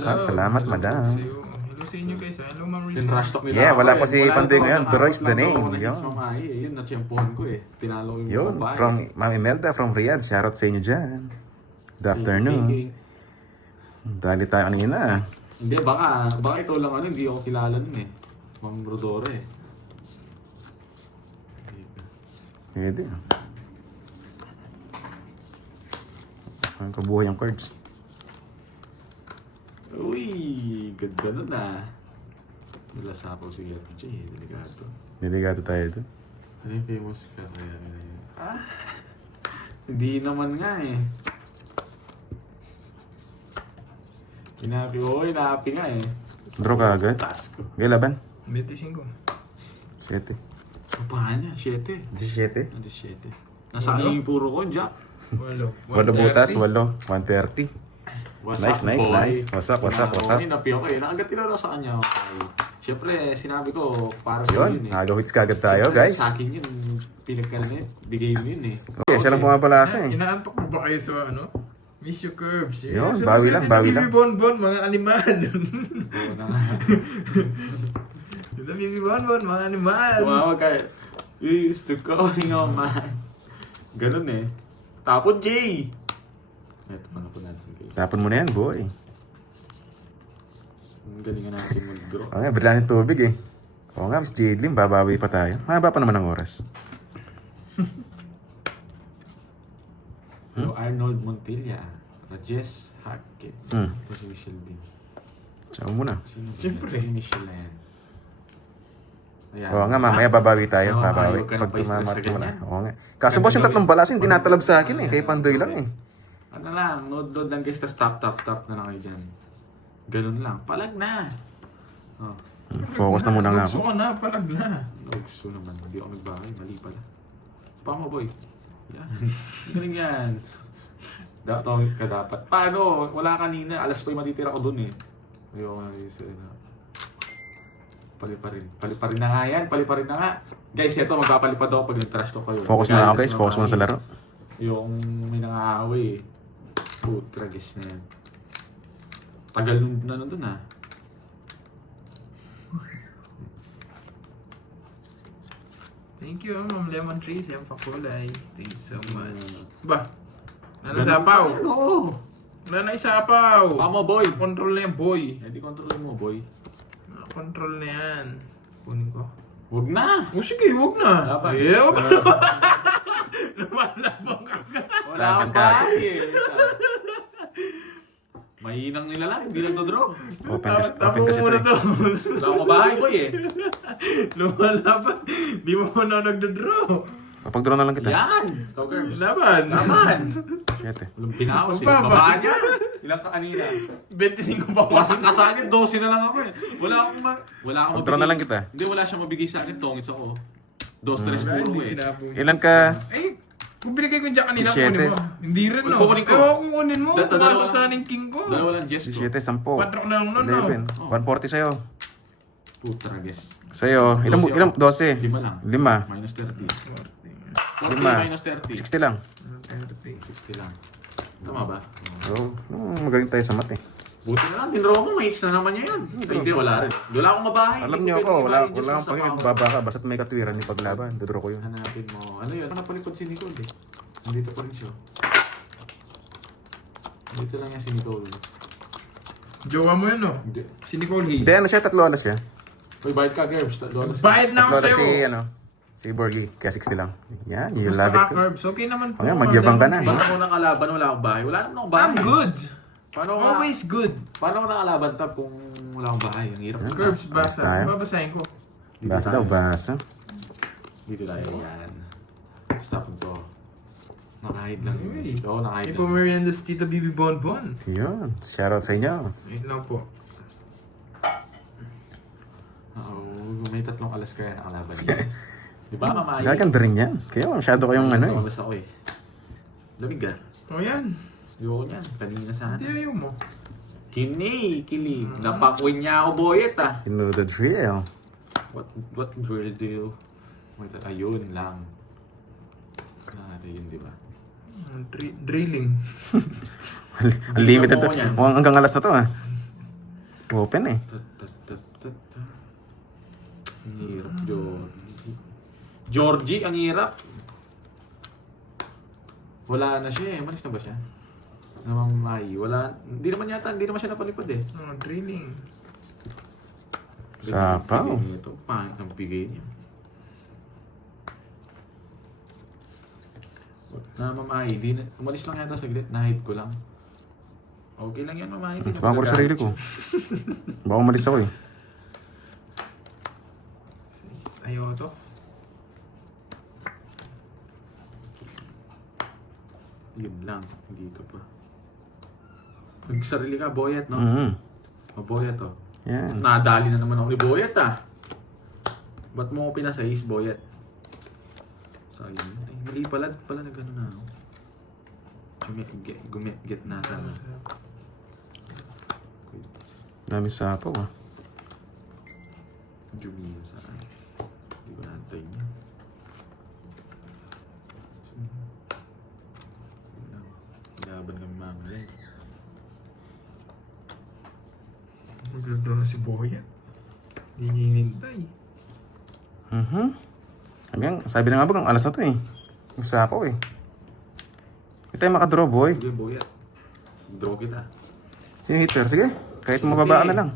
Salamat, madam. Hello sa inyo guys. Hello, Ma'am Rizal. Tinrush talk nila Yeah, ako wala eh. pa si Wala Pandoy ito, ngayon. Duroy's the name. Yun. Yun. Yun, na-champuhan ko eh. Tinalo yung Yun, babae. from Ma'am Imelda from Riyadh. Shoutout sa inyo dyan. Good afternoon. Dali tayo kanina. Hindi, baka ikaw lang ano, hindi ako kilala nun eh. Ma'am Rodora eh. Pwede. Ang kabuhay ang cards. Uy, ganda nun ah. Nalasapaw si RJ, delikado. Delikado tayo doon. Ano yung famous ka kaya yun? Hindi naman nga eh. Inapi nga eh. Draw ka agad? Task ko. Okay, laban. 25. 7. Papahan niya, 7. 17. Ano 7? Nasa akin yung puro ko, Jack. 8. 8 butas, 8. 130. Nice. Wasak. Inapi ako eh. Nakagatin ako sa kanya. Okay. Siyempre, sinabi ko, para sa Yun, yun eh. nagawits ka agad tayo, Siyempre, guys. Sa akin yun, pinagkalit. Bigay mo yun eh. Okay, siya lang pumapalasa eh. Inaantok mo ba kayo sa ano? Miss you curves. Yun, bawi lang. Bonbon, mga animal. Oo na nga. Bibi bonbon, mga animal. Tumawag ka eh. We used to calling on man. Ganun eh. Tapon, Jay! Ito, paano po natin guys. Tapon mo na yan, boy. Ang galingan natin mag-draw. Oo nga, bigla ng tubig eh. Oo nga, Miss Jadlyn, babawi pa tayo. Mahaba pa naman ang oras. Arnold Montilla. Rajesh Hackett. Hmm. Ito si Michelle din. Tsaka muna. Sino ba Siyempre. yan? Si Michelle na yan. Ayan. Oo nga, mamaya babawi tayo. Oo, Babawi. ayaw ka na Pag pa-stress tumamat sa mo na. ganyan. Oo nga. Kaso boss, yung tatlong balas, hindi natalab sa akin eh. Kay Pandoy lang eh. Ano lang, node lang guys, tas tap na lang kayo dyan. Ganun lang. Palag na! Oh. Focus na muna nga Gusto ako. ko na, palag na. Gusto naman. Hindi ako nagbahay. Mali pala. Pa mo, boy. Yan. Galing yan. Tawag ka dapat. Paano? Wala kanina. Alas pa yung matitira ko dun eh. Ayoko na isa na. Paliparin na nga yan. Paliparin na nga. Guys, eto magpapalipad ako pag nag-trash talk kayo. Focus na ako guys. Focus muna sa laro. Yung may nangaaway eh. Putra, guys na yan. Tagal na nun dun ah. Thank you, Ma'am Lemon Tree. Siyang pakulay. Thank you so much. Ba? Nanasapaw. Oo. Wala na isapaw. Tama, boy. Control na yan, boy. Hindi control mo, boy. Control na yan. Kunin ko. Huwag na! O sige, huwag na. Dapat. Eh, huwag na. Lumalabang ka. Wala akong bahay eh. Mahinang nila lang, hindi nagdodraw. Open kasi muna tre. to. Wala akong bahay, boy eh. Lumalaban. Di mo na nagdadraw. Papag-draw na lang kita. Yan! Cowgirls. Laban. Laban! 7. Walang pinaos eh. Baba. Babaan niya. Ilang ka kanina. 25 pa ako. Wasak ka sa akin, 12 na lang ako eh. Wala akong Pag-draw na lang kita. Hindi, wala siyang mabigay sa akin. Tongits ako. 2-3 puro eh. Ilan ka? Ay, kung binigay ko dyan kanina, 17. kunin mo. Hindi rin, no? Kukunin ko. Ewan ko kunin mo. Dalawa Pumasok lang. sa aning king ko. Dalawa lang Jess ko. 17, 10. Quadrock na lang nun, no? 11. 140 sa'yo. Putra, guess. Sa'yo. Ilang? 12. 5 lang. 5. Minus 30. 40 Lima. minus 30. 60 lang. 60 lang. Tama ba? So, magaling tayo sa mat eh. Buti na lang, tinraw ko, mates na naman niya yun. Ay, hindi, wala rin. Wala akong mabahay. Alam Hindi niyo ko ako, pwede wala ibahin just akong sa pakit. account. Baba ka, basta't may katwiran yung paglaban. Dudro ko yun. Hanapin mo. Ano yun? Napalipad si Nicole eh. Nandito pa rin siya. Dito lang yan si Nicole. Jowa mo yun, no? Hindi. Si Nicole Hayes. Hindi, ano siya? 3 alas siya. Uy, bayad ka, Gerbs. Bayad na 3 ako alas sa'yo. si Borgie. Kaya 60 lang. Yan, you Basta love it. ka, Curbs. Okay naman po. Ayan, magyabang ka na. Paano ako nakalaban? Wala akong bahay. Wala naman akong bahay. I'm good. Paano ako, Always good. paano ako nakalaban tab kung wala akong bahay? Ang hirap. Curbs, Ayos basa. tayo. Babasahin ko. Basa daw, basa. Dito tayo. Yan. Stop ito. Nakahide lang yun. Uy. Oo, nakahide Ipo lang. merienda si Tita Bibi Bonbon. Yun, shoutout sa inyo. Ayun lang po. Oo, may 3 alas kaya nakalaban niya. Di ba, mamahay? Gaganda rin yan. Kaya masyado kayong ano eh. Alas ako eh. Lamig ah. O yan. Ayoko niyan. Kanina sana. Hindi ayaw mo. Kili. Napakwin niya ako, boyet ah. You know the drill. What drill do you? Wait, ayun lang. Natin yun, di ba? Drilling. Unlimited to. Mukhang hanggang alas na to ah. Open eh. Ang hirap, Georgie. Georgie, ang hirap. Wala na siya eh. Malis na ba siya? Namamay. Wala. Hindi naman siya napalipad eh. Drilling. Sapaw. Ito, pangit ang bigay niya. Namamay. Umalis lang yata saglit. Na-hype ko lang. Okay lang yan, mamay. Sabahan ko rin sarili ko. Baka umalis ako eh. Ayaw to. Yun lang. Hindi ka pa. Nagsarili ka, Boyet, no? O, Boyet, oh. Yan. Nadali na naman ako ni Boyet, ah. Ba't mo ko pinasayis, Boyet? Sayang. Ay, mali pala na gano'n na ako. Gumet-get na sana. Dami sapaw ah. Jumiyo sa akin. Hindi ko naantay niya. Laban kami mamaya. Magdodro na si Boyet. Hindi niya inintay. Sabi na nga ba, ang alas na to eh. Yung sapaw eh. Hindi tayo makadraw, boy. Sige, Boyet. Draw kita. Sino hitter? Sige. Kahit mababa ka na lang.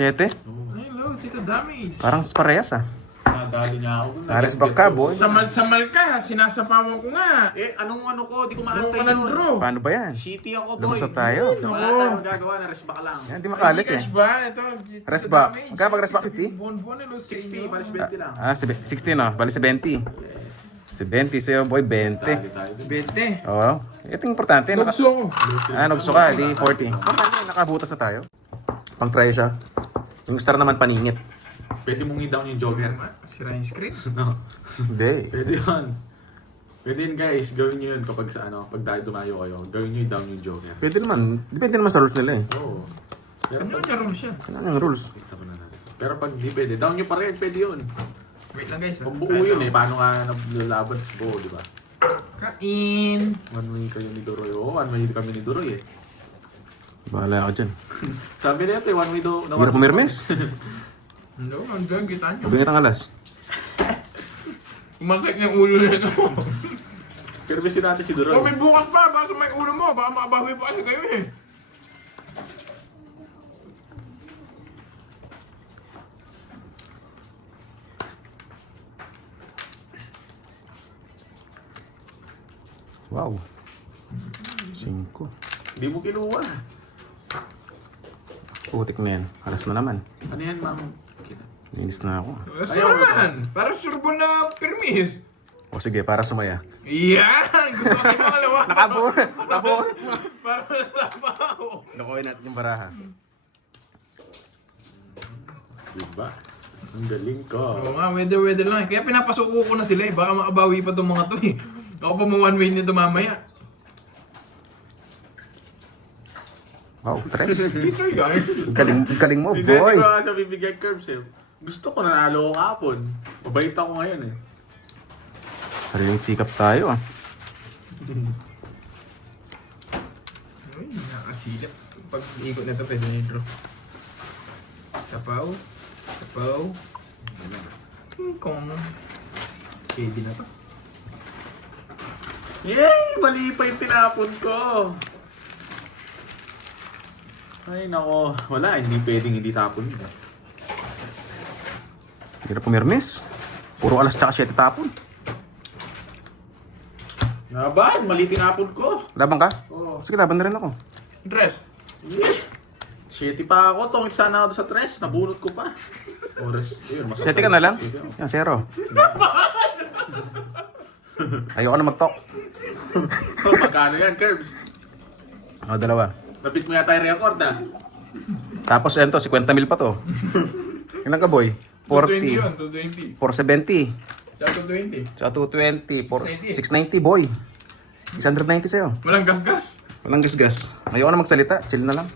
7. Hello, tito damage. Parang parehas ah. Nadali niya ako. Pares back ka, boy. Samal-samal ka, sinasapawan ko nga. Eh, anong ano ko? Di ko Draw maantay ka ng yun. draw. Paano ba yan? Shitty ako, boy. Lumusot tayo. Wala tayong magagawa na resback lang. Yan, di makalis eh. Cash ba? Ito, tito Rest ba? damage. Magkano pag rest ba? 50? Buwan-buwan na, Luz, sa 60, inyo. balis 20 lang. 16 oh. Bali 70. 70 sa'yo, boy. 20. Dali tayo dun. 20. Oo. Ito yung importante. Nagso ko. Nagso ka. Di 40. Importante, nakabutas na tayo. Pang try siya. Yung star naman paningit. Pwede mong i-down yung jogger. Sira yung screen. No. Hindi. Pwede yun. Pwede yun, guys. Gawin nyo yun kapag sa ano, pag dahil dumayo kayo. Gawin nyo i-down yung jogger. Pwede naman. Depende naman sa rules nila eh. Oo. Pero Ano pag... yung karoon siya? Ano yung rules? Ito na natin. Pero pag di pwede, down nyo pa rin. Pwede yun. Wait lang guys. Kung buo yun eh. Paano nga naglalaban sa buo, di ba? Kain. One way kayo ni Duroy. Oo, one way kami ni Duroy eh. Bahala ka dyan. Sabi na yun, one way do... Hirap pumirmes. Hello, ang dyan, kita nyo. Mabingit ang alas. Umakit ng ulo nito. Pero besi natin si Duroy. Oh, may bukas pa. Baka may ulo mo. Baka makabawi pa kasi kayo eh. Wow. 5. Hindi mo kinuha. Putik na yan. Alas na naman. Ano yan, ma'am? Kita. Ninis na ako. Ayaw naman. Para surbo na permis. O sige, para sumaya. Yan! Gusto ko yung makalawa. Nabuo. Para sa sabaw. Nakuhin natin yung baraha. Diba? Ang galing ko. Oo nga, weather lang. Kaya pinapasuko ko na sila eh. Baka makabawi pa itong mga to eh. Ako pa mo one way nito mamaya. Wow, tres. Dito yan. Galing mo, Hindi boy. ko siya bibigyan curves eh. Gusto ko nanalo ko kapon. Mabait ako ngayon eh. Sariling sikap tayo ah. Uy, nakasilip. Pag ikot na ito, pwede na i-draw. Sapaw. Sapaw. Kung pwede na to. Yay! Mali pa yung tinapon ko. Ay nako. Wala, hindi pwedeng hindi tapon yun. Hindi na pumirmes. Puro alas tsaka 7 tapon. Naban, mali tinapon ko. Laban ka? Oo. Sige, laban na rin ako. Dress. Yeah. Shitty pa ako. Tungit sana ako sa tres. Nabunot ko pa. Oras. Ayun, 7 ka na lang? Yan, 0. Ayoko na mag-talk. So, magkano yan, Curbs? O, dalawa. Napit mo yata yung record, ah. Tapos, yan to, 50 mil pa to. Ilan ka, boy? 220 yun, 40. 220. 470. Tsaka 220. Sa 220. 690, boy. 690 sa'yo. Walang gas-gas. Walang gisgas. Ayoko na magsalita. Chill na lang.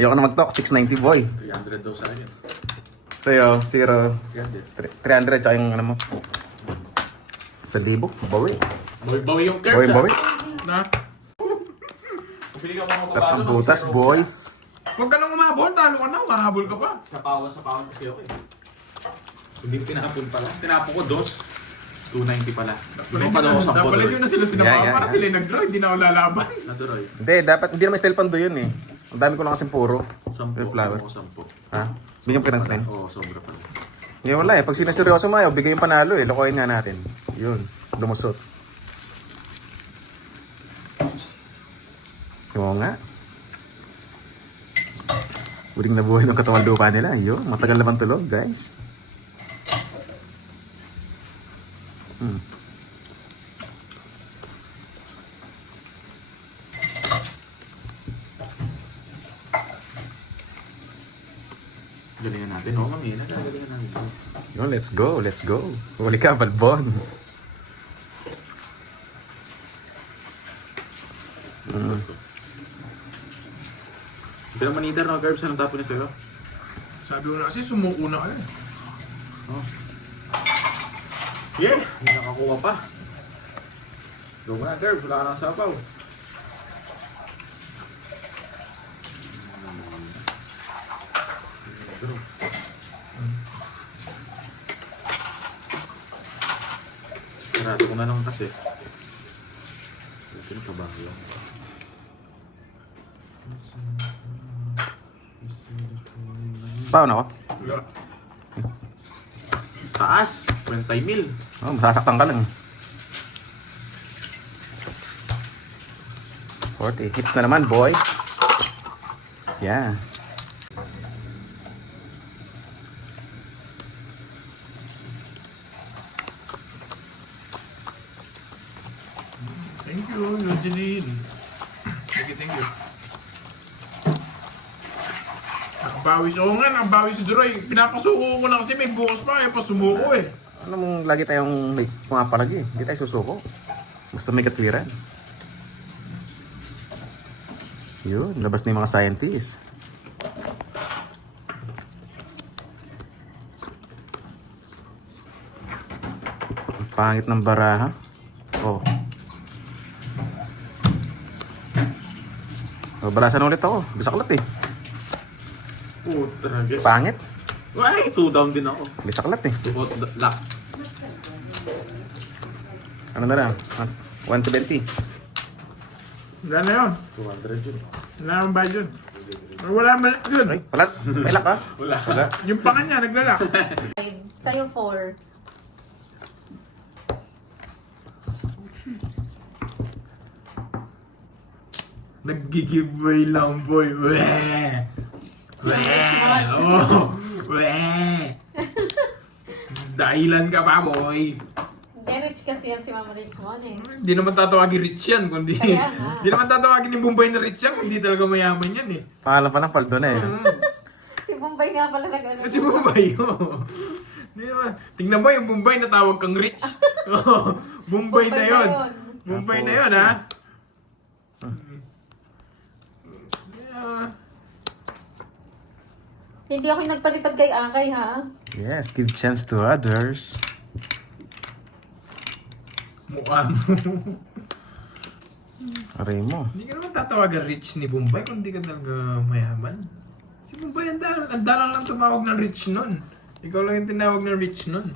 Ayoko na mag-talk. 690, boy. 300 daw sa akin. Sa'yo, 0. 300. 300, tsaka yung ano mo. 1,000. Bawi. Bawi yung Curbs, Bawi, bawi. Na? Bili ka mga Sarap ang butas, boy. Huwag ka nang umabol, talo ka na, umahabol ka pa. Sa pawan kasi ako eh. Hindi ko tinapon pala. Tinapon ko 290 pala. Doon pa daw ako 10 Dapat yun na sila sinapa, Yeah. para sila nag-draw, hindi na ako lalaban. Naturoy. Hindi, dapat, hindi naman style pando yun eh. Ang dami ko lang kasing puro. 10. Yung flower. Ako 10. Ha? Bigyan ko ng style. Oo, sobra pala. Hindi wala eh. Pag sinaseryoso mo, bigay yung panalo eh. Lokohin nga natin. Yun. Lumusot. Oo nga. Uling na buhay ng katawan lupa nila. Yun. Matagal naman tulog, guys. Galingan natin. Oo, mamina. Galingan natin. Yun, let's go. Let's go. Huli ka, Balbon. Pero maniter no, Curbs. Anong tapon niya sa'yo? Sabi ko na kasi, sumuko na kayo. Oh. Yeah! Hindi nakakuha pa. Go mo na, Curbs. Wala ka nang sabaw. Sarado ko na lang kasi. Ito yung kabaho lang. Paano ako? Wala. Taas! 20 mil. Oh, masasaktan ka lang. 40. Hits na naman, boy. Yeah. Thank you, Eugene. Thank you. Nakabawi siya. Oo nga, nakabawi si Duroy. Pinapasuko ko na kasi may bukas pa. Eh, pasumuko eh. Ano mong lagi tayong may pumapalagi? Hindi tayo susuko. Basta may katwiran. Yun, labas na yung mga scientists. Ang pangit ng baraha. Oh. Oh, balasan ulit ako. Bisaklat eh. Puta, guess. Pangit. Ay, 2 down din ako. Bisaklat eh. Lock. Ano na lang? 170. Wala na yun. 200 yun. Wala nang bayad yun. Wala man yun. Ay, palat. May lock ha? Wala. Wala. Yung panga niya, naglalak. Sa'yo 4. Nag-giveaway lang, boy. Weh! Si Richmond. Oh! Weh! Dahilan ka pa, boy. Hindi, rich kasi yan si Mama Richmond eh. Hindi naman tatawagin rich yan, kundi... Kaya nga. Hindi naman tatawagin ni Bombay na rich yan, kundi talaga mayaman yan eh. Pangalan pa lang, paldo na eh. Si Bombay nga pala nag-ano. Kasi Bombay yun. Hindi naman. Tingnan mo yung Bombay na tawag kang rich. Oh, Bombay na yun. Bombay na yun, ha? Yeah. Hindi ako yung nagpalipad kay Akay ha. Yes, give chance to others. Mukha mo. Aray mo. Hindi ka naman tatawagan rich ni Bombay kung hindi ka talaga mayaman. Si Bombay, ang dalang lang tumawag ng rich nun. Ikaw lang yung tinawag ng rich nun.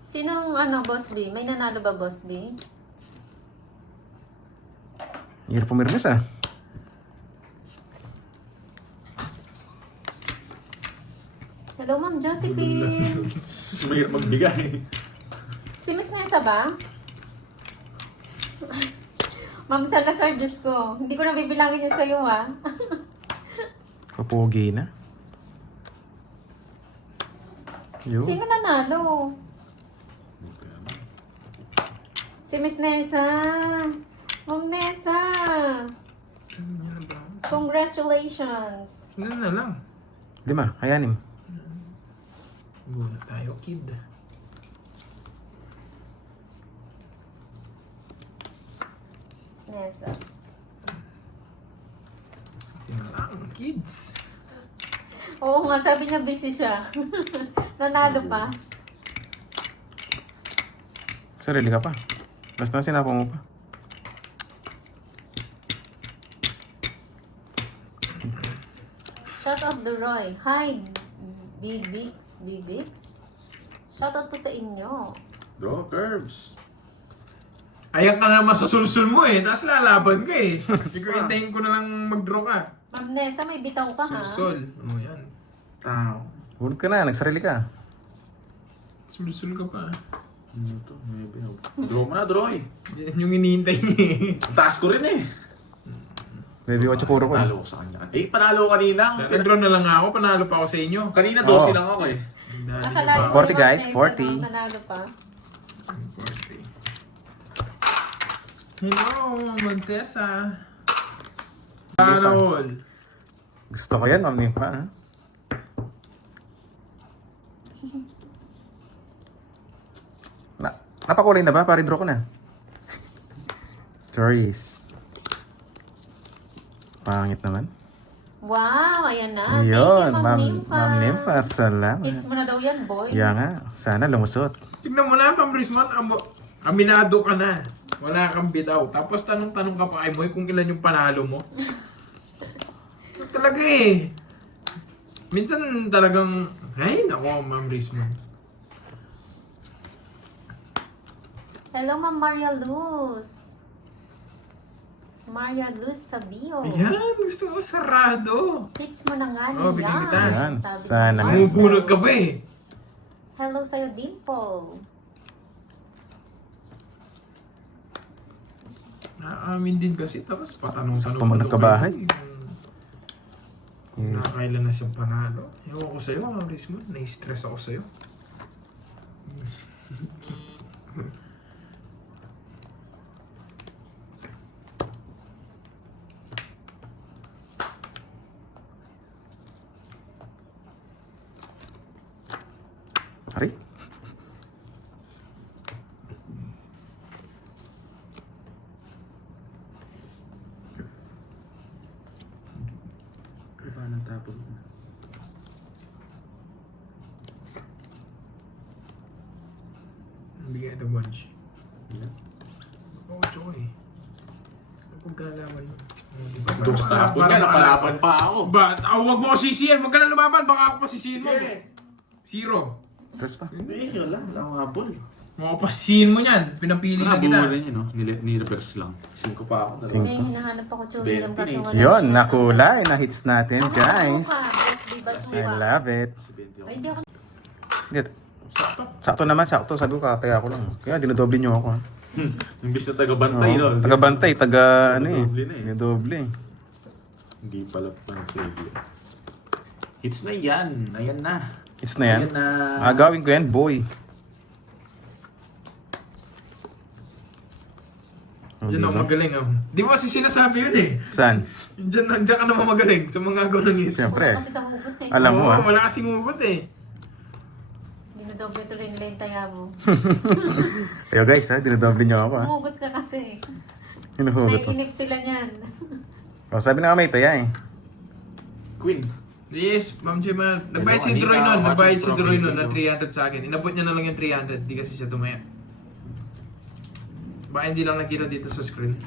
Sinong Boss B? May nanalo ba Boss B? Hirap pumirmis ah. Hello Ma'am Josephine. Mahirap magbigay. Si Miss Nessa ba? Ma'am Salazar, Diyos ko. Hindi ko na bibilangin yung sa'yo ha. Kapugi na. Yun. Sino nanalo? Si Miss Nessa. Ma'am Nessa. Congratulations. Ano na lang. 5, kaya 6. Guna tayo, kid. Miss Nessa. Lang, kids. Oo nga, sabi niya busy siya. Nanalo pa. Sarili ka pa. Basta sinapa mo pa. Shout out Duroy. Hi, Bibix. Bibix? Shout out po sa inyo. Draw curves. Ayan ka naman sa sulsul mo eh. Tapos lalaban ka eh. Siguro hintayin ko na lang mag-draw ka. Ma'am Nessa, may bitaw ka ha? Sulsul. Ano yan? Tao. Huwag ka na, nagsarili ka. Sulsul ka pa. Ano to? Maybe. Draw mo na, draw eh. Yan yung hinihintay niya eh. Taas ko rin eh. Baby, 8 puro ko. Panalo ko sa kanya. Eh, panalo ko kanina. Nag-draw na lang ako. Panalo pa ako sa inyo. Kanina Oo. 12 lang ako eh. Akalain 40 mo ni guys, Ma'am 40. Nessa, no? Nanalo pa. 40. Hello, Montesa. Sana all. Gusto ko yan, Ma'am Nympha. Ha? Napakulay na ba? Pare-draw ko na. Choris. Pangit naman. Wow, ayan na. Yun, Thank you, Ma'am Nympha. Ma'am Nympha, salamat. Hits mo na daw yan, boy. Kaya nga, sana lumusot. Tignan mo na, Ma'am Risman. Aminado ka na. Wala kang bitaw. Tapos tanong-tanong ka pa kay Moy kung ilan yung panalo mo. Talaga eh. Minsan talagang, ay nako, Ma'am Risman. Hello, Ma'am Maria Luz. Maria Luz Sabio. Ayan, gusto mo sarado. Hits mo na nga Oh, bigyan kita. Ayan, Sabi sana ni nga. Marcel. Bumubunod ka ba eh. Hello sa'yo, Dimple. Naamin din kasi. Tapos patanong-tanong. Sakto mo nagkabahay. Nakakailan na siyang panalo. Ewan ko sa'yo, Ma'am Risman. Nai-stress ako sa'yo. Ari? Iba nang tapos mo. Bigyan ito, Bunch. Ilan? Oo, tsaka eh. Pagkalaman mo. Diba? Dos tapon nga, napalaban pa ako. Ba, huwag mo ako sisiyan. Huwag ka na lumaban. Baka ako pasisihin mo. Zero. Tapos pa. Hindi, yun lang. Wala akong habol. Makapasisihin mo yan. Pinapili na Nabuo kita. rin yun, no? Ni-reverse lang. 5 pa ako. Cinco. Dalawa. May hinahanap ako chewing gum kaso 20 wala. Yun, nakulay na hits natin, Ano, guys. ano ka? I love it. Si 20 ako. Ay, hindi ako. Dito. Sakto naman, sakto. Sabi ko, kaya ako lang. Kaya dinodoble niyo ako. Ha? Imbis na taga-bantay, no? Taga-bantay, ano eh. Dinodoble na eh. Dinodoble eh. Hindi pala pa ng save. Hits na yan. Ayan na. Hits na yan. Ayan na. Agawin ko yan, boy. Diyan ako magaling. Di mo kasi sinasabi yun eh. Saan? Diyan ka naman magaling sa mga agaw ng hits. Siyempre. Kasi sa mugot eh. Alam mo Oo, ah. wala kasing umugot eh. Dinodoble tuloy nila yung taya mo. Ayo guys ha, dinodoble niyo ako ha. Umugot ka kasi. Hinuhugot ko. Naiinip sila niyan. Oh, sabi na nga may taya eh. Queen. Yes, Ma'am Gemma. Nagbayad si Hello, Droy Anita. nun. Nagbayad si Watching Droy from nun na video. 300 sa akin. Inabot niya na lang yung 300. Di kasi siya tumaya. Baka hindi lang nakita dito sa screen.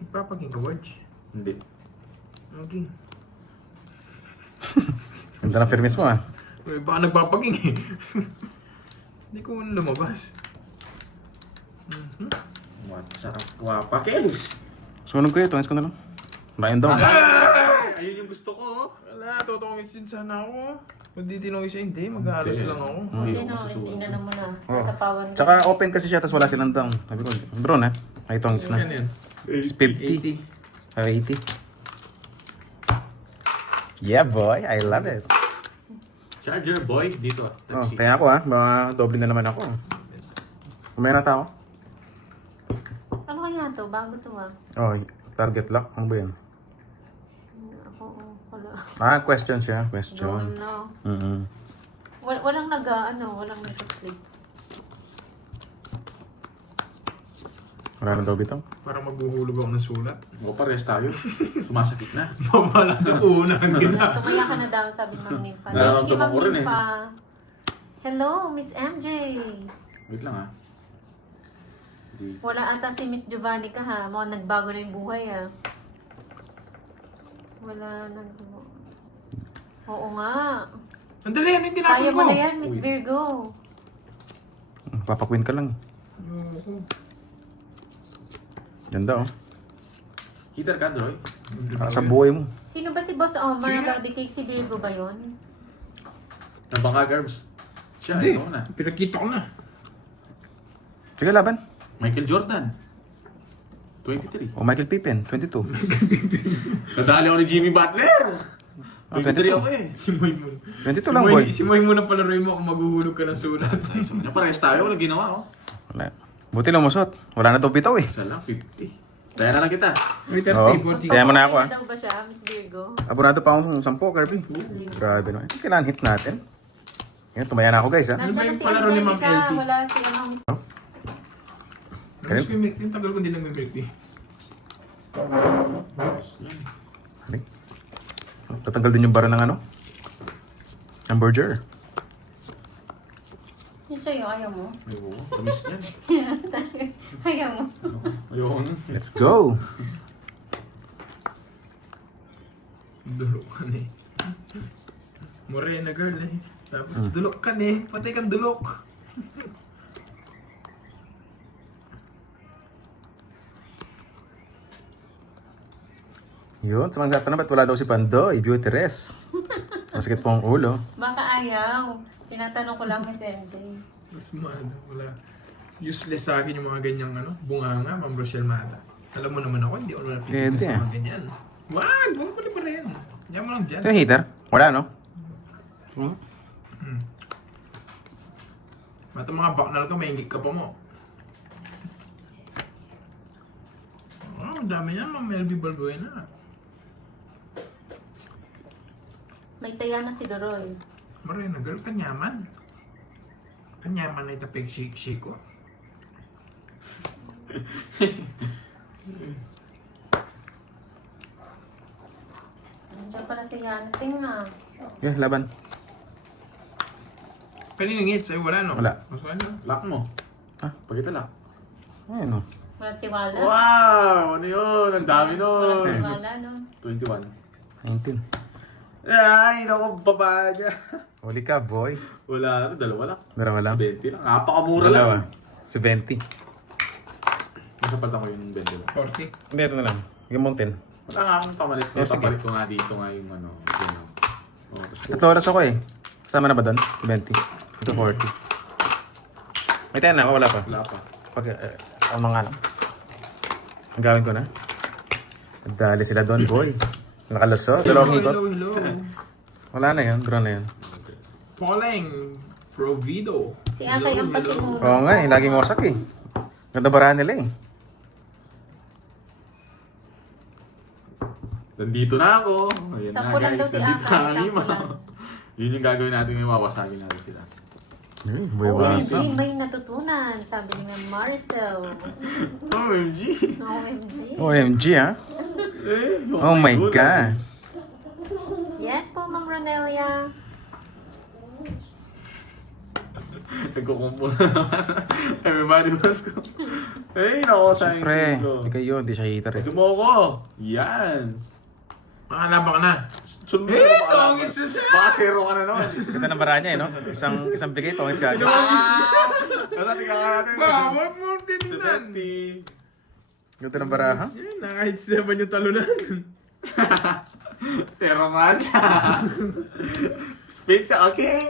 Nagpapaging ka, Warge. Hindi. Okay. Ganda ng permis mo ah. Uy, baka nagpapaging eh. Hindi ko muna lumabas. Wapa, Kels. Sunog ko ito, ko na lang. Bayan daw. Ayun yung gusto ko. oh. Wala, tutungisin sana ako. Kung di tinungis siya, hindi. Mag-aalas Hindi. lang ako. Buti ako no, masusuot. hindi na mo na. Oh. Sasapawan ka. Tsaka open kasi siya, tapos wala silang down. Sabi ko, bro na. Ay, itong hits na. Yan yan. It's 50. 80. 80. Yeah boy, I love it. Charger boy, dito. Oh, Type C. kaya ako ah, baka doble na naman ako. Kumain na tao. Ano kaya to? Bago to ah. Oh, target lock. Ano ba yan? Ako, wala. Ah, question siya. Question. Don't know. Walang walang nag-sleep. Wala nang daw bitaw. Parang maghuhulog ako ng sulat. O, pares tayo. Sumasakit na. Mabala ito uunahan kita. Tumaya ka na daw, sabi ng Ma'am Nympha. Nararamdaman Thank you, Ma'am ko rin eh. Nympha. Hello, Miss MJ. Wait lang, ha. Hindi. Wala ata si Miss Giovanni ka ha. Mukhang nagbago na yung buhay ah. Wala na. Oo nga. Ang dali, ano yung tinapon Kaya ko? mo na yan, Miss Uy. Virgo. Papakwin ka lang. Ayoko. Ganda oh. Heater ka, Droy. Para sa buhay mo. Sino ba si Boss Omar? Sige na. Birthday cake si Virgo ba yun? Nabang ka, Garbs. Siya, Hindi, ikaw na. pinagkita ko na. Sige, laban. Michael Jordan. 23. O Michael Pippen, 22. Nadali ako ni Jimmy Butler. Ah, 23 ako eh. Si Moy mo. 22 lang, boy. Si Moy muna palaruin mo kung maghuhulog ka ng sulat. Ay, sa kanya, parehas tayo. Walang ginawa, oh. Wala. Buti lumusot. Wala na to bitaw eh. Isa lang, 50. Kaya na lang kita. Wait, Oo. 30, 40. Kaya mo na ako, Okay ah. daw ba siya, Miss Virgo? Abonado pa akong 10, Kirby. Grabe naman. Kailangan hits natin. Ngayon, tumaya na ako guys ha. Ano ba Nandiyan na yung si palaro ni Ma'am Angelica. LP? Wala si Miss... Miss ko yung milk tea. Tagal ko din lang may milk tea. Ano? Tatanggal din yung bara ng ano? Hamburger. Yun sa'yo, ayaw mo? Ayoko, tamis niyan. Ayaw mo. Ayoko na. Let's go! Dulok ka na eh. Morena girl eh. Tapos dulok ka na eh. Patay kang dulok. Yun, sa mga tatanong, ba't wala daw si Pandoy? Beauty rest. Masakit po ang ulo. Baka ayaw. Tinatanong ko lang, Miss MJ. Mas wala. Useless sa akin yung mga ganyang ano, bunganga, Ma'am Rochelle Mata. Alam mo naman ako, hindi ako napipigil Pwede, sa ah. mga ganyan. Wag! Huwag pala pala yan. Yan mo lang dyan. Ito yung heater? Wala no? Hmm? Mata mga baknal ka, may ingit ka pa mo. Oh, ang dami niyan, Ma'am Melby Balbuena. May taya na si Doroy. Morena girl, kanyaman. Kanyaman na itapig shake-shake ko. Nandiyan pala si Yanting na. Yeah, laban. Kanina ngit, sa'yo wala no? Wala. Mas ano? Lock mo. Ha? Pagkita lock. Ayun o. Walang tiwala. Wow! Ano yun? Ang dami Walang nun. tiwala, no? 21. 19. Ay, naku, baba niya. Huli ka, boy. Wala, dalawa lang. Dalawa lang. 20 lang. Napakamura Dalawa. lang. Si 20. Nasapal ako yung 20 lang. 40. Hindi, ito na lang. Yung mountain. Wala nga akong pamalit ko. Yeah, sige. Papalit ko nga dito nga yung ano. Ganyan. Oh, tapos 3 oras ako eh. Kasama na ba doon? 20. Ito 40. May 10 na ako, wala pa. wala pa. Pag, ang mga lang. Ang gawin ko na. Nagdali sila doon, boy. Nakalusot. Dalawang ikot. Hello. Wala na yun. Draw na yun. Poleng. Provido. Si Akay ang pasimuro. Oo nga eh. Laging wasak eh. Ganda barahan nila eh. Nandito na ako. Ayan Sampu lang daw si Nandito Akay, na ang sampu lima. lang. Yun yung gagawin natin ngayon. Wawasagin natin sila. Boy, OMG, wasak. may natutunan. Sabi ni Ma'am Marcel. OMG! OMG. OMG ah. Eh, Oh my God. Yes po, Ma'am Ronelia. Nagkukumpo na naman. Everybody was ko. Eh, nako sa Pre, English ko. hindi kayo. Hindi siya heater eh. Dumoko! Yan! Makalaba ka na. Sunod Eh, mo pala. tongits na siya! Baka zero ka na naman. Ganda ng barahan niya eh, no? Isang bigay, tongits ka agad. Nasa tingnan ka natin. Bawal mo tininan. 70. Ganda ng baraha. Nakahit 7 yung talunan. Zero nga siya. Speech siya, okay?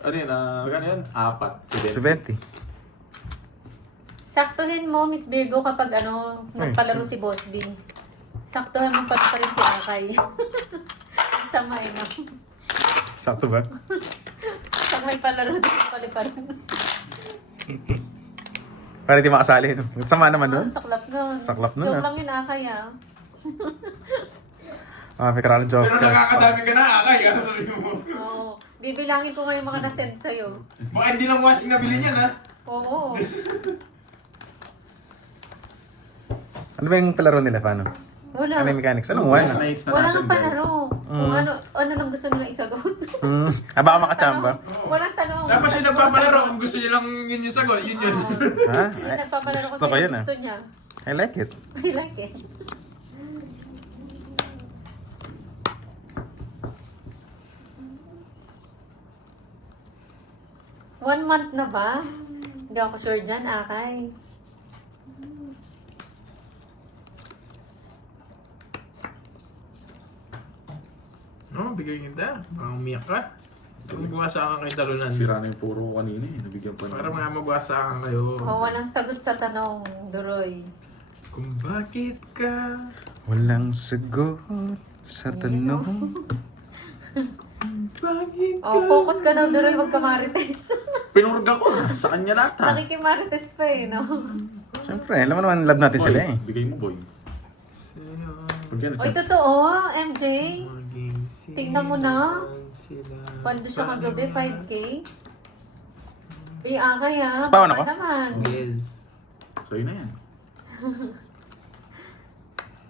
Ano yun? Magkano yun? 4. 70. Saktuhin mo, Miss Virgo, kapag ano, nagpalaro si Boss B. Saktuhin mo pa rin si Akay. Samay na. Sakto ba? Samay palaro din sa paliparan. Para di makasali. No? Sama naman nun. Saklap nun. Saklap nun, Joke ah. lang yun, Akay, ah. May karang joke Pero ka. nakakadami ka na, Akay. Ano sabi mo? Oo. Bibilangin ko nga yung mga nasend sa'yo. Baka hindi lang washing nabili niyan, ha? Oo. Ano ba yung palaro nila? Paano? Wala. Ano yung mechanics? Anong one? Classmates na Wala natin, nang guys. palaro. Kung ano lang gusto nilang isagot. Baka makachamba. Walang tanong. Tapos yung nagpapalaro, kung gusto niya lang yun yung sagot, yun yun. Ha? Yung nagpapalaro ko Gusto ko sa'yo, yun ah. gusto niya. I like it. I like it. 1 month na ba? Hindi ako sure dyan, Akay. No, bigay kita. Parang umiyak ka. Magwasakan kayo talunan. Sira na yung puro ko kanina eh. Nabigyan pa Para na. mga magwasakan kayo. Oh, walang sagot sa tanong, Duroy. Kung bakit ka... Walang sagot sa tanong. Bakit ka... Oh, focus ka na, Duroy. Huwag ka marites. Pinurga ko. Sa kanya lahat ha. Nakikimarites pa eh, no? Siyempre, alam mo naman, love natin Boy, sila eh. bigay mo boy. Sa'yo Pagyan Oy, totoo, MJ. maging Tingnan mo na. sila. Pando siya kagabi, 5K. Eh, Akay ha. Sa pawan ako? Baka naman. Yes. Sa'yo na yan.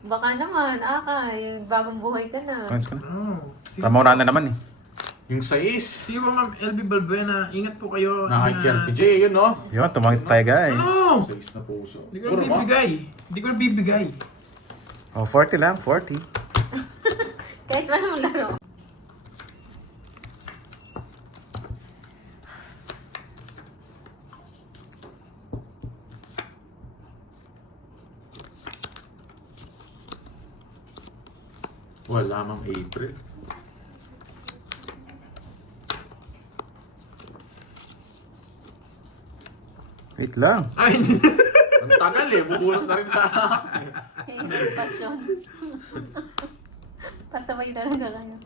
Baka naman, Akay. Bagong buhay ka na. Points ko na. Oh, Tama na naman eh. Yung 6. si Ma'am LB Balbuena, ingat po kayo. Nakakikyan. Ingat. PJ, yun no? Yun, tumangit tayo guys. Ano? 6 na puso. Hindi ko na bibigay. Hindi ko na bibigay. Oh, 40 lang, 40. Kahit walang laro. Wala mang April. Wait lang. Ay, Ang tagal eh. Bubulot na rin sa Pasyon. Pasaway talaga kayo.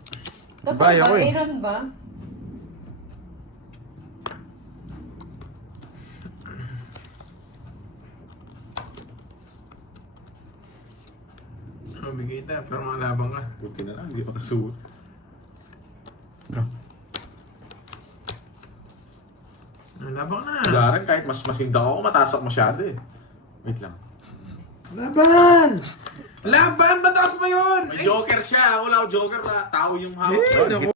Totoo Bye, ba? ako eh. Aaron ba? oh, bigay kita. Pero malabang ka. Buti na lang. Hindi pa nasuot. Bro. Malabang na. Wala rin. Kahit mas masinda ako, matasak masyado eh. Wait lang. Laban! Laban! Mataas pa yun! May joker siya. Wala ako joker. Tao yung hawak. Eh, naku.